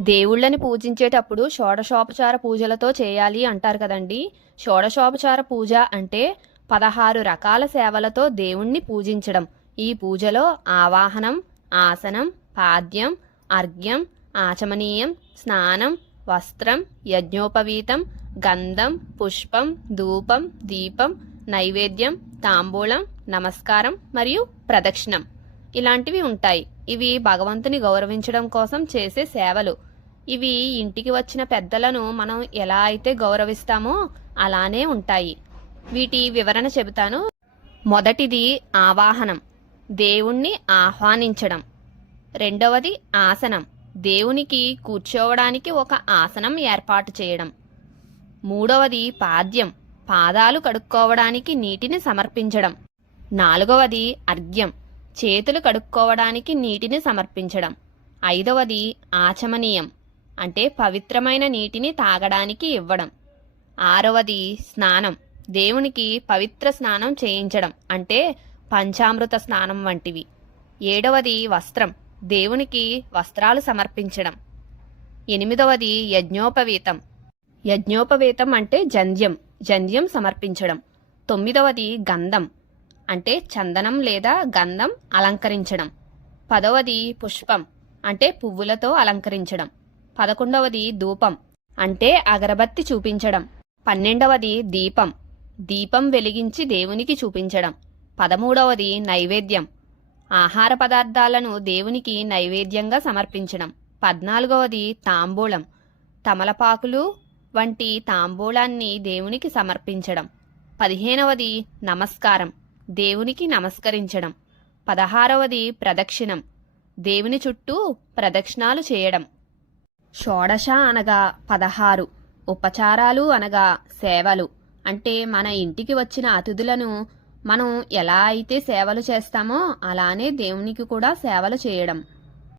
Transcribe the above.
దేవుళ్ళని పూజించేటప్పుడు షోడశోపచార పూజలతో చేయాలి అంటారు కదండి. షోడశోపచార పూజ అంటే పదహారు రకాల సేవలతో దేవుణ్ణి పూజించడం. ఈ పూజలో ఆవాహనం ఆసనం పాద్యం అర్ఘ్యం ఆచమనీయం స్నానం వస్త్రం యజ్ఞోపవీతం గంధం పుష్పం ధూపం దీపం నైవేద్యం తాంబూలం నమస్కారం మరియు ప్రదక్షిణం. ఇలాంటివి ఉంటాయి. ఇవి భగవంతుని గౌరవించడం కోసం చేసే సేవలు. ఇవి ఇంటికి వచ్చిన పెద్దలను మనం ఎలా అయితే గౌరవిస్తామో అలానే ఉంటాయి. వీటి వివరణ చెబుతాను. మొదటిది ఆవాహనం దేవుణ్ణి ఆహ్వానించడం. రెండవది ఆసనం దేవునికి కూర్చోవడానికి ఒక ఆసనం ఏర్పాటు చేయడం. మూడవది పాద్యం పాదాలు కడుక్కోవడానికి నీటిని సమర్పించడం. నాలుగవది అర్ఘ్యం చేతులు కడుక్కోవడానికి నీటిని సమర్పించడం. ఐదవది ఆచమనీయం అంటే పవిత్రమైన నీటిని తాగడానికి ఇవ్వడం. ఆరవది స్నానం. దేవునికి పవిత్ర స్నానం చేయించడం అంటే పంచామృత స్నానం వంటివి. ఏడవది వస్త్రం. దేవునికి వస్త్రాలు సమర్పించడం. ఎనిమిదవది యజ్ఞోపవీతం. యజ్ఞోపవేతం అంటే జంధ్యం. జంధ్యం సమర్పించడం. తొమ్మిదవది గంధం. అంటే చందనం లేదా గంధం అలంకరించడం. పదవది పుష్పం. అంటే పువ్వులతో అలంకరించడం. పదకొండవది ధూపం అంటే అగరబత్తి చూపించడం. పన్నెండవది దీపం దీపం వెలిగించి దేవునికి చూపించడం. పదమూడవది నైవేద్యం ఆహార పదార్థాలను దేవునికి నైవేద్యంగా సమర్పించడం. పద్నాలుగవది తాంబూలం తమలపాకులు వంటి తాంబూలాన్ని దేవునికి సమర్పించడం. పదిహేనవది నమస్కారం దేవునికి నమస్కరించడం. పదహారవది ప్రదక్షిణం దేవుని చుట్టూ ప్రదక్షిణాలు చేయడం. షోడశ అనగా పదహారు ఉపచారాలు అనగా సేవలు. అంటే మన ఇంటికి వచ్చిన అతిథులను మనం ఎలా అయితే సేవలు చేస్తామో అలానే దేవునికి కూడా సేవలు చేయడం.